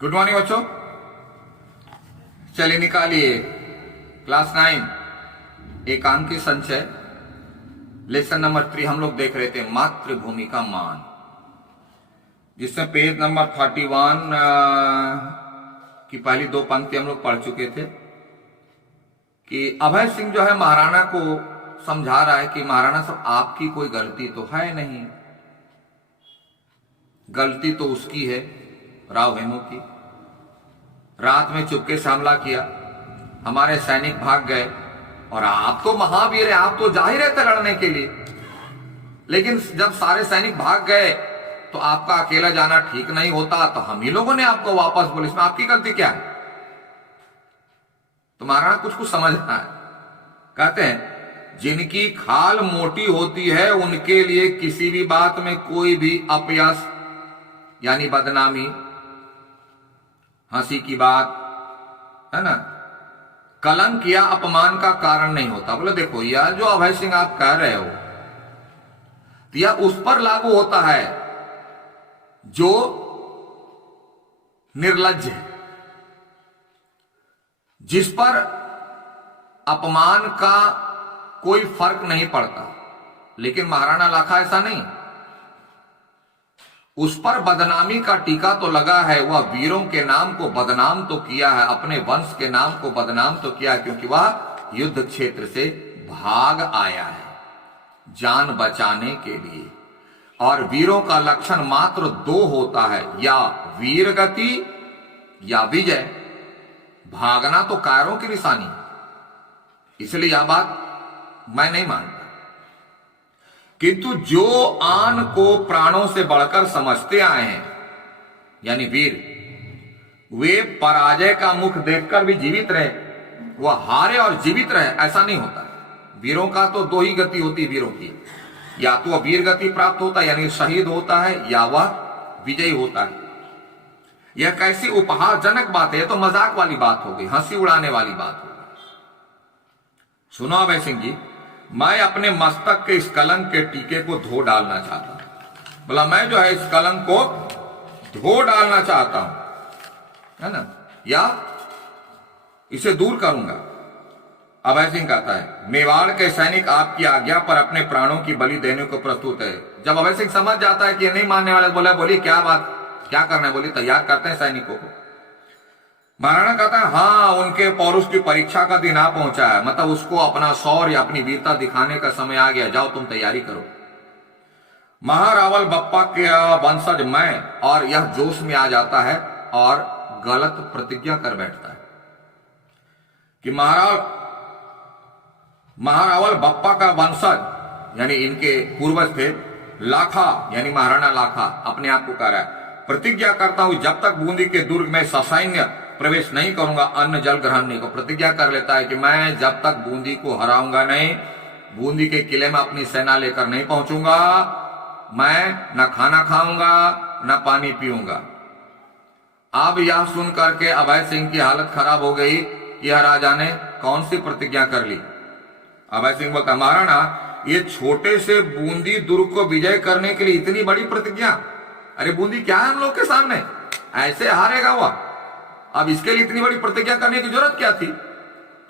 Good morning बच्चों। चलिए निकालिए क्लास 9 एकांकी संचय लेसन नंबर 3 हम लोग देख रहे थे मातृभूमि का मान, जिसमें पेज नंबर 31 की पहली दो पंक्ति हम लोग पढ़ चुके थे कि अभय सिंह जो है महाराणा को समझा रहा है कि महाराणा साहब आपकी कोई गलती तो है नहीं, गलती तो उसकी है, राव हेमू की। रात में चुपके से हमला किया, हमारे सैनिक भाग गए और आप तो महावीर हैं, आप तो जाहिर थे लड़ने के लिए, लेकिन जब सारे सैनिक भाग गए तो आपका अकेला जाना ठीक नहीं होता, तो हम ही लोगों ने आपको वापस बोले, इसमें आपकी गलती क्या है? तो महाराणा कुछ समझना है। कहते हैं जिनकी खाल मोटी होती है उनके लिए किसी भी बात में कोई भी अपयश यानी बदनामी, हंसी की बात है ना, कलंक या अपमान का कारण नहीं होता। बोले देखो यह जो अभय सिंह आप कह रहे हो तो यह उस पर लागू होता है जो निर्लज्ज है, जिस पर अपमान का कोई फर्क नहीं पड़ता। लेकिन महाराणा लाखा ऐसा नहीं, उस पर बदनामी का टीका तो लगा है। वह वीरों के नाम को बदनाम तो किया है, अपने वंश के नाम को बदनाम तो किया है, क्योंकि वह युद्ध क्षेत्र से भाग आया है जान बचाने के लिए। और वीरों का लक्षण मात्र दो होता है, या वीर गति या विजय। भागना तो कायरों की निशानी, इसलिए यह बात मैं नहीं मानता। किंतु जो आन को प्राणों से बढ़कर समझते आए हैं यानी वीर, वे पराजय का मुख देखकर भी जीवित रहे, वह हारे और जीवित रहे, ऐसा नहीं होता। वीरों का तो दो ही गति होती है वीरों की, या तो वह वीर गति प्राप्त होता है यानी शहीद होता है, या वह विजयी होता है। यह कैसी उपहारजनक बात है, तो मजाक वाली बात हो गई, हंसी उड़ाने वाली बात हो गई। सुनो अभय सिंह जी, मैं अपने मस्तक के इस कलंक के टीके को धो डालना चाहता हूं। बोला मैं जो है इस कलंक को धो डालना चाहता हूं, है ना, या इसे दूर करूंगा। अभय सिंह कहता है मेवाड़ के सैनिक आपकी आज्ञा पर अपने प्राणों की बलि देने को प्रस्तुत है। जब अभय सिंह समझ जाता है कि ये नहीं मानने वाले, बोला बोली क्या बात, क्या करना है? बोली तैयार करते हैं सैनिकों को। महाराणा कहता है हाँ, उनके पौरुष की परीक्षा का दिन आ पहुंचा है, मतलब उसको अपना शौर्य अपनी वीरता दिखाने का समय आ गया, जाओ तुम तैयारी करो। महारावल बप्पा के वंशज मैं, और यह जोश में आ जाता है और गलत प्रतिज्ञा कर बैठता है कि महारावल बप्पा का वंशज यानी इनके पूर्वज थे, लाखा यानी महाराणा लाखा अपने आप को कह रहा है, प्रतिज्ञा करता हूं जब तक बूंदी के दुर्ग में ससैन्य प्रवेश नहीं करूंगा अन्न जल ग्रहण नहीं को। प्रतिज्ञा कर लेता है कि मैं जब तक बूंदी को हराऊंगा नहीं, बूंदी के किले में अपनी सेना लेकर नहीं पहुंचूंगा, मैं न खाना खाऊंगा न पानी पीऊंगा। अब यह सुन करके अभय सिंह की हालत खराब हो गई कि यह राजा ने कौन सी प्रतिज्ञा कर ली। अभय सिंह बोलता महाराणा ये छोटे से बूंदी दुर्ग को विजय करने के लिए इतनी बड़ी प्रतिज्ञा, अरे बूंदी क्या है हम लोग के सामने, ऐसे हारेगा वह, अब इसके लिए इतनी बड़ी प्रतिज्ञा करने की जरूरत क्या थी?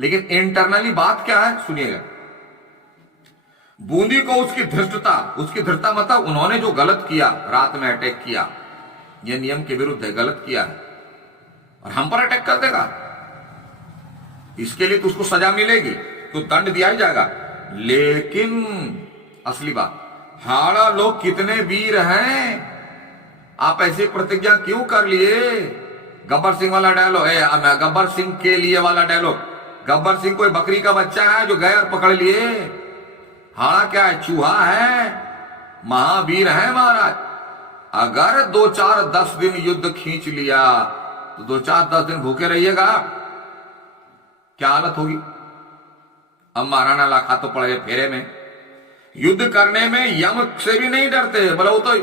लेकिन इंटरनली बात क्या है सुनिएगा। बूंदी को उसकी धृष्टता मतलब उन्होंने जो गलत किया, रात में अटैक किया, यह नियम के विरुद्ध है, गलत किया है और हम पर अटैक कर देगा, इसके लिए तो उसको सजा मिलेगी, तो दंड दिया ही जाएगा। लेकिन असली बात, हाड़ा लोग कितने वीर हैं, आप ऐसी प्रतिज्ञा क्यों कर लिए? गब्बर सिंह वाला डायलॉग, गब्बर सिंह के लिए वाला डायलॉग, गब्बर सिंह कोई बकरी का बच्चा है जो गए और पकड़ लिए? हाड़ा क्या है, चूहा है? महावीर है महाराज। अगर 2-4-10 दिन युद्ध खींच लिया तो 2-4-10 दिन भूखे रहिएगा, क्या हालत होगी? अब महाराणा लाखा तो पड़े फेरे में, युद्ध करने में यम से भी नहीं डरते। बोले वो तो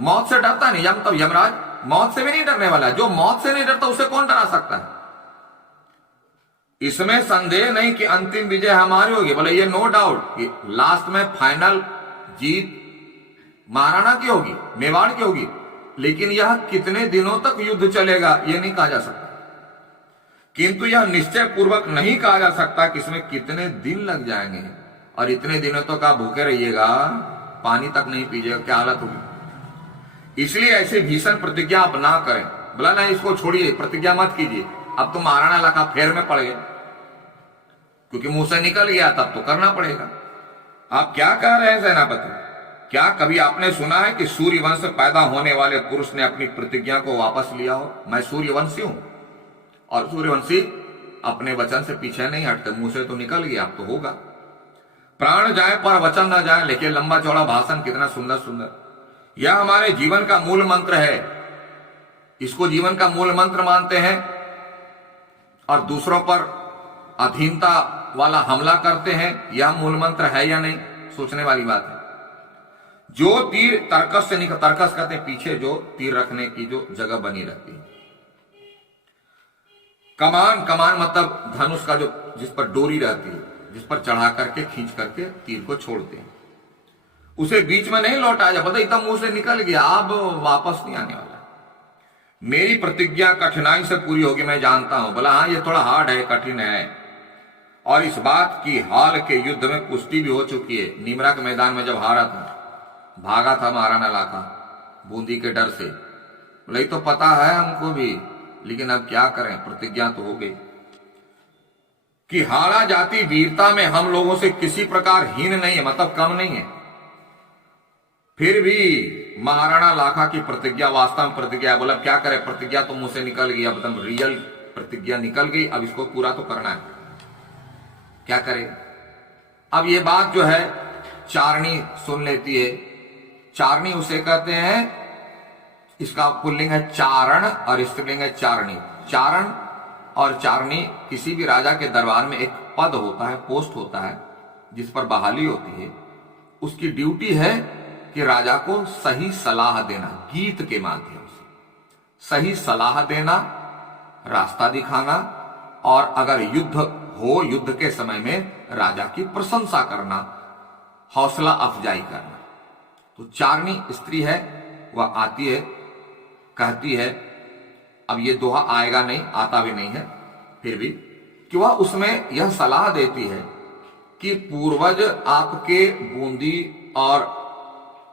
मौत से डरता नहीं, यम तो यमराज मौत से भी नहीं डरने वाला, जो मौत से नहीं डरता उसे कौन डरा सकता है? इसमें संदेह नहीं कि अंतिम विजय हमारी होगी। बोले ये नो डाउट कि लास्ट में फाइनल जीत महाराणा की होगी, मेवाड़ की होगी, लेकिन यह कितने दिनों तक युद्ध चलेगा यह नहीं कहा जा सकता। किंतु यह निश्चय पूर्वक नहीं कहा जा सकता कि इसमें कितने दिन लग जाएंगे, और इतने दिनों तक आप भूखे रहिएगा, पानी तक नहीं पीजिएगा, क्या हालत होगी। इसलिए ऐसी भीषण प्रतिज्ञा आप ना करें। बोला नहीं, इसको छोड़िए, प्रतिज्ञा मत कीजिए, अब तो महाराणा लाखा फेर में पड़ गए, क्योंकि मुंह से निकल गया, तब तो करना पड़ेगा। आप क्या कह रहे हैं सेनापति? क्या कभी आपने सुना है कि सूर्यवंश से पैदा होने वाले पुरुष ने अपनी प्रतिज्ञा को वापस लिया हो? मैं सूर्यवंशी हूं, और सूर्यवंशी अपने वचन से पीछे नहीं हटते, मुंह से तो निकल गया, अब तो होगा। प्राण जाए पर वचन न जाए, लेकिन लंबा चौड़ा भाषण, कितना सुंदर सुंदर। यह हमारे जीवन का मूल मंत्र है, इसको जीवन का मूल मंत्र मानते हैं, और दूसरों पर अधीनता वाला हमला करते हैं। यह मूल मंत्र है या नहीं, सोचने वाली बात है। जो तीर तर्कस से निकल, तर्कस कहते हैं पीछे जो तीर रखने की जो जगह बनी रहती है। कमान, कमान मतलब धनुष का जो, जिस पर डोरी रहती है, जिस पर चढ़ा करके खींच करके तीर को छोड़ते हैं, उसे बीच में नहीं लौटाया जा, पता एकदम मुंह से निकल गया, अब वापस नहीं आने वाला। मेरी प्रतिज्ञा कठिनाई से पूरी होगी, मैं जानता हूं। बोला हाँ, ये थोड़ा हार्ड है, कठिन है, और इस बात की हाल के युद्ध में पुष्टि भी हो चुकी है। नीमरा के मैदान में जब हारा था, भागा था महाराणा लाखा बूंदी के डर से, बोले तो पता है हमको भी, लेकिन अब क्या करें, प्रतिज्ञा तो हो गई कि हारा जाति वीरता में हम लोगों से किसी प्रकार हीन नहीं है, मतलब कम नहीं है। फिर भी महाराणा लाखा की प्रतिज्ञा वास्तव में प्रतिज्ञा है। बोला क्या करे, प्रतिज्ञा तो मुंह से निकल गई, अब एकदम रियल प्रतिज्ञा निकल गई, अब इसको पूरा तो करना है, क्या करे। अब ये बात जो है चारणी सुन लेती है। चारणी उसे कहते हैं, इसका पुल्लिंग है चारण और स्त्रीलिंग है चारणी। चारण और चारणी किसी भी राजा के दरबार में एक पद होता है, पोस्ट होता है, जिस पर बहाली होती है। उसकी ड्यूटी है कि राजा को सही सलाह देना, गीत के माध्यम से सही सलाह देना, रास्ता दिखाना, और अगर युद्ध हो, युद्ध के समय में राजा की प्रशंसा करना, हौसला अफजाई करना। तो चारणी स्त्री है, वह आती है, कहती है, अब ये दोहा आएगा नहीं, आता भी नहीं है, फिर भी कि वह उसमें यह सलाह देती है कि पूर्वज आपके बूंदी और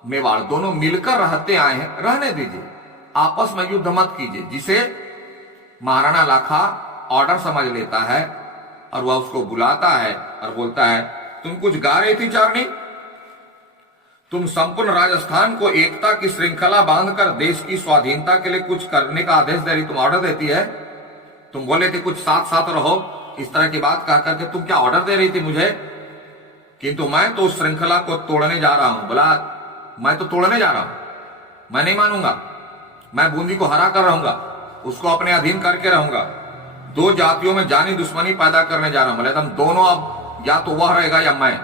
मेवाड़ दोनों मिलकर रहते आए हैं, रहने दीजिए, आपस में युद्ध मत कीजिए। जिसे महाराणा लाखा ऑर्डर समझ लेता है, और वह उसको बुलाता है और बोलता है, तुम कुछ गा रही थी चारणी, तुम संपूर्ण राजस्थान को एकता की श्रृंखला बांधकर देश की स्वाधीनता के लिए कुछ करने का आदेश दे रही, तुम ऑर्डर देती है। तुम बोले थे कुछ साथ साथ रहो, इस तरह की बात कह करके तुम क्या ऑर्डर दे रही थी मुझे, किंतु मैं तो उस श्रृंखला को तोड़ने जा रहा हूं। बोला मैं तो तोड़ने जा रहा हूं, मैं नहीं मानूंगा, मैं बूंदी को हरा कर रहूंगा, उसको अपने अधीन करके रहूंगा, दो जातियों में जानी दुश्मनी पैदा करने जा रहा हूं। बोले तुम दोनों, अब या तो वह रहेगा या मैं।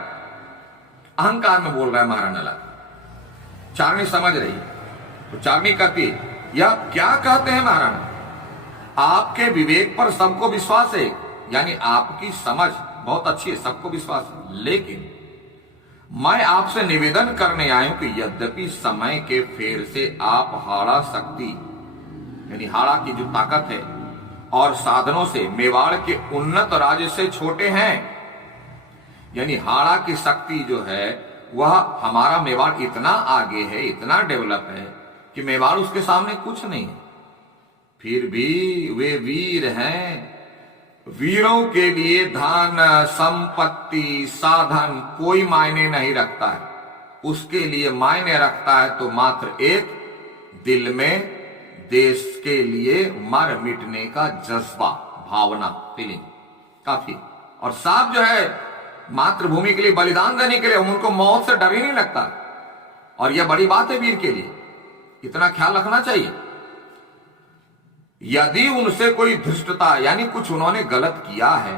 अहंकार में बोल रहा है महाराणा लाखा। चारणी समझ रही है, तो चारणी कहती है, यह क्या कहते हैं महाराणा, आपके विवेक पर सबको विश्वास है, यानी आपकी समझ बहुत अच्छी है, सबको विश्वास है, लेकिन मैं आपसे निवेदन करने आया हूं कि यद्यपि समय के फेर से आप हाड़ा शक्ति, यानी हाड़ा की जो ताकत है और साधनों से मेवाड़ के उन्नत राज्य से छोटे हैं, यानी हाड़ा की शक्ति जो है वह हमारा मेवाड़ इतना आगे है, इतना डेवलप है कि मेवाड़ उसके सामने कुछ नहीं है। फिर भी वे वीर हैं, वीरों के लिए धन संपत्ति साधन कोई मायने नहीं रखता है, उसके लिए मायने रखता है तो मात्र एक दिल में देश के लिए मर मिटने का जज्बा, भावना, फीलिंग, काफी। और साहब जो है मातृभूमि के लिए बलिदान देने के लिए, उनको मौत से डर ही नहीं लगता, और यह बड़ी बात है वीर के लिए, इतना ख्याल रखना चाहिए। यदि उनसे कोई धृष्टता, यानी कुछ उन्होंने गलत किया है,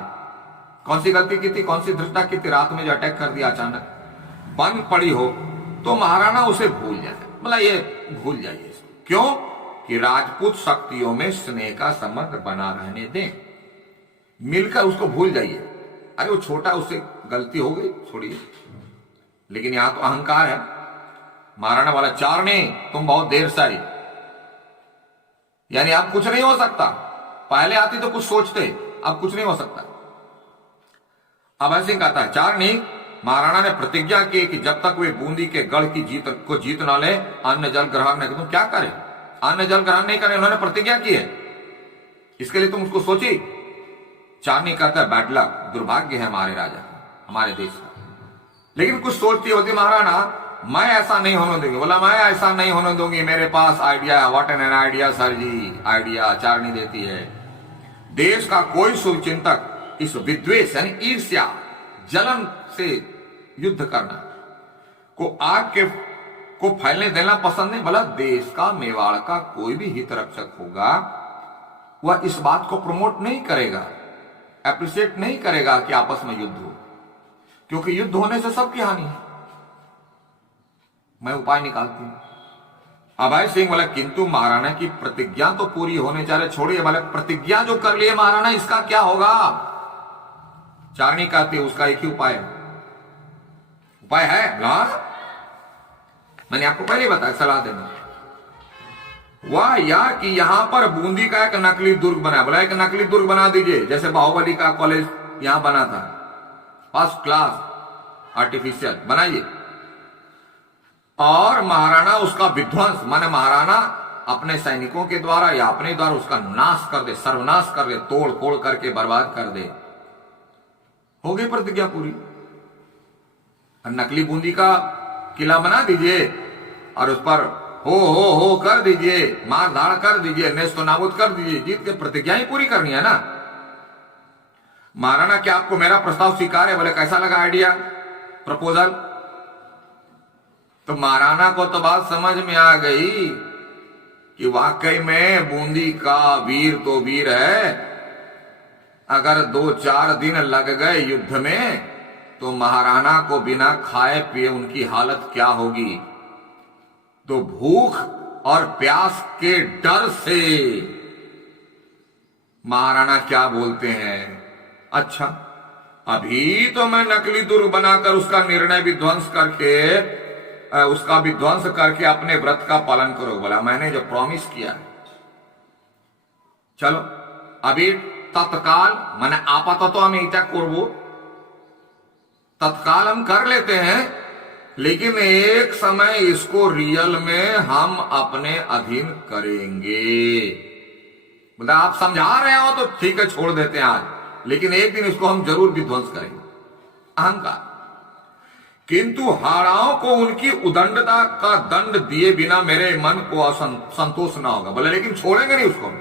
कौन सी गलती की थी, कौन सी धृष्टता की थी, रात में जो अटैक कर दिया अचानक, बंद पड़ी हो, तो महाराणा उसे भूल जाए। बोला ये भूल जाइए इसको, क्यों कि राजपूत शक्तियों में स्नेह का संबंध बना रहने दें, मिलकर उसको भूल जाइए। अरे वो छोटा, उससे गलती हो गई, छोड़िए। लेकिन यहां तो अहंकार है। महाराणा वाला चारणी तुम बहुत देर से आई, यानी अब कुछ नहीं हो सकता। पहले आती तो कुछ सोचते, अब कुछ नहीं हो सकता। अभय सिंह कहता है, चारनी महाराणा ने प्रतिज्ञा की कि जब तक वे बूंदी के गढ़ की जीत न ले, अन्न जल ग्रहण नहीं। तुम क्या करें? अन्न जल ग्रहण नहीं करें, उन्होंने प्रतिज्ञा की है, इसके लिए तुम उसको सोची। चारनी कहता है, बैड लक, दुर्भाग्य है हमारे राजा का, हमारे देश का। लेकिन कुछ सोचती होती महाराणा, मैं ऐसा नहीं होने दूंगी। बोला, मैं ऐसा नहीं होने दूंगी, मेरे पास आइडिया है। What an idea sir ji, idea चारनी देती है। देश का कोई शुभचिंतक इस विद्वेष यानी ईर्ष्या, जलन से युद्ध करना को आग के को फैलने देना पसंद नहीं। बोला, देश का, मेवाड़ का कोई भी हित रक्षक होगा, वह इस बात को प्रमोट नहीं करेगा, अप्रिशिएट नहीं करेगा कि आपस में युद्ध हो, क्योंकि युद्ध होने से सबकी हानि है। मैं उपाय निकालती हूं। अभय सिंह बोला, किंतु महाराणा की प्रतिज्ञा तो पूरी होने चाहिए। छोड़िए, बोले प्रतिज्ञा जो कर लिए महाराणा, इसका क्या होगा? चारनी कहती है, उसका एक ही उपाय है। उपाय है? मैंने आपको पहले बताया, सलाह देना। वह यह कि यहां पर बूंदी का एक नकली दुर्ग बना। बोला, एक नकली दुर्ग बना दीजिए, जैसे बाहुबली का कॉलेज यहां बना था, फर्स्ट क्लास आर्टिफिशियल बनाइए। और महाराणा उसका विध्वंस, माने महाराणा अपने सैनिकों के द्वारा या अपने द्वारा उसका नाश कर दे, सर्वनाश कर दे, तोड़ फोड़ करके बर्बाद कर दे। हो गई प्रतिज्ञा पूरी। नकली बूंदी का किला बना दीजिए और उस पर हो कर दीजिए, मार धाड़ कर दीजिए, नेस्तो नाबूद कर दीजिए। जीत के प्रतिज्ञा ही पूरी करनी है ना। महाराणा, क्या आपको मेरा प्रस्ताव स्वीकार है? बोले, कैसा लगा आइडिया, प्रपोजल? तो महाराणा को तो बात समझ में आ गई कि वाकई में बूंदी का वीर तो वीर है। अगर 2-4 दिन लग गए युद्ध में तो महाराणा को बिना खाए पिए उनकी हालत क्या होगी। तो भूख और प्यास के डर से महाराणा क्या बोलते हैं, अच्छा अभी तो मैं नकली दुर्ग बनाकर उसका निर्णय विध्वंस करके अपने व्रत का पालन करो। बोला, मैंने जो प्रॉमिस किया है, चलो अभी तत्काल माने आपातत हम इटा करबो, तत्काल हम कर लेते हैं, लेकिन एक समय इसको रियल में हम अपने अधीन करेंगे। बोला, आप समझा रहे हो तो ठीक है, छोड़ देते हैं आज, लेकिन एक दिन इसको हम जरूर विध्वंस करेंगे। अहंकार। किंतु हाड़ाओं को उनकी उदंडता का दंड दिए बिना मेरे मन को संतोष ना होगा। बोले, लेकिन छोड़ेंगे नहीं उसको।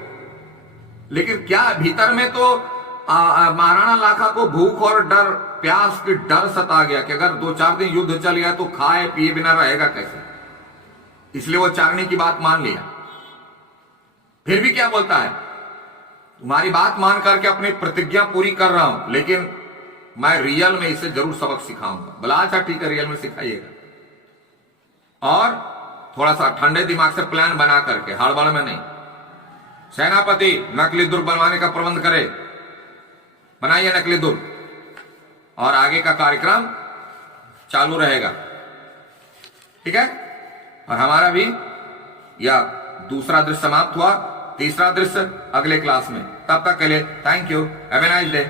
लेकिन क्या भीतर में तो महाराणा लाखा को भूख और डर, प्यास की डर सता गया कि अगर 2-4 दिन युद्ध चल गया तो खाए पिए बिना रहेगा कैसे। इसलिए वो चारनी की बात मान लिया। फिर भी क्या बोलता है, तुम्हारी बात मान करके अपनी प्रतिज्ञा पूरी कर रहा हूं, लेकिन मैं रियल में इसे जरूर सबक सिखाऊंगा। बोला, अच्छा ठीक है, रियल में सिखाइएगा। और थोड़ा सा ठंडे दिमाग से प्लान बना करके, हड़बड़ में नहीं। सेनापति नकली दुर्ग बनवाने का प्रबंध करे, बनाइए नकली दुर्ग, और आगे का कार्यक्रम चालू रहेगा। ठीक है। और हमारा भी यह दूसरा दृश्य समाप्त हुआ, तीसरा दृश्य अगले क्लास में। तब तक के लिए thank you, have a nice day.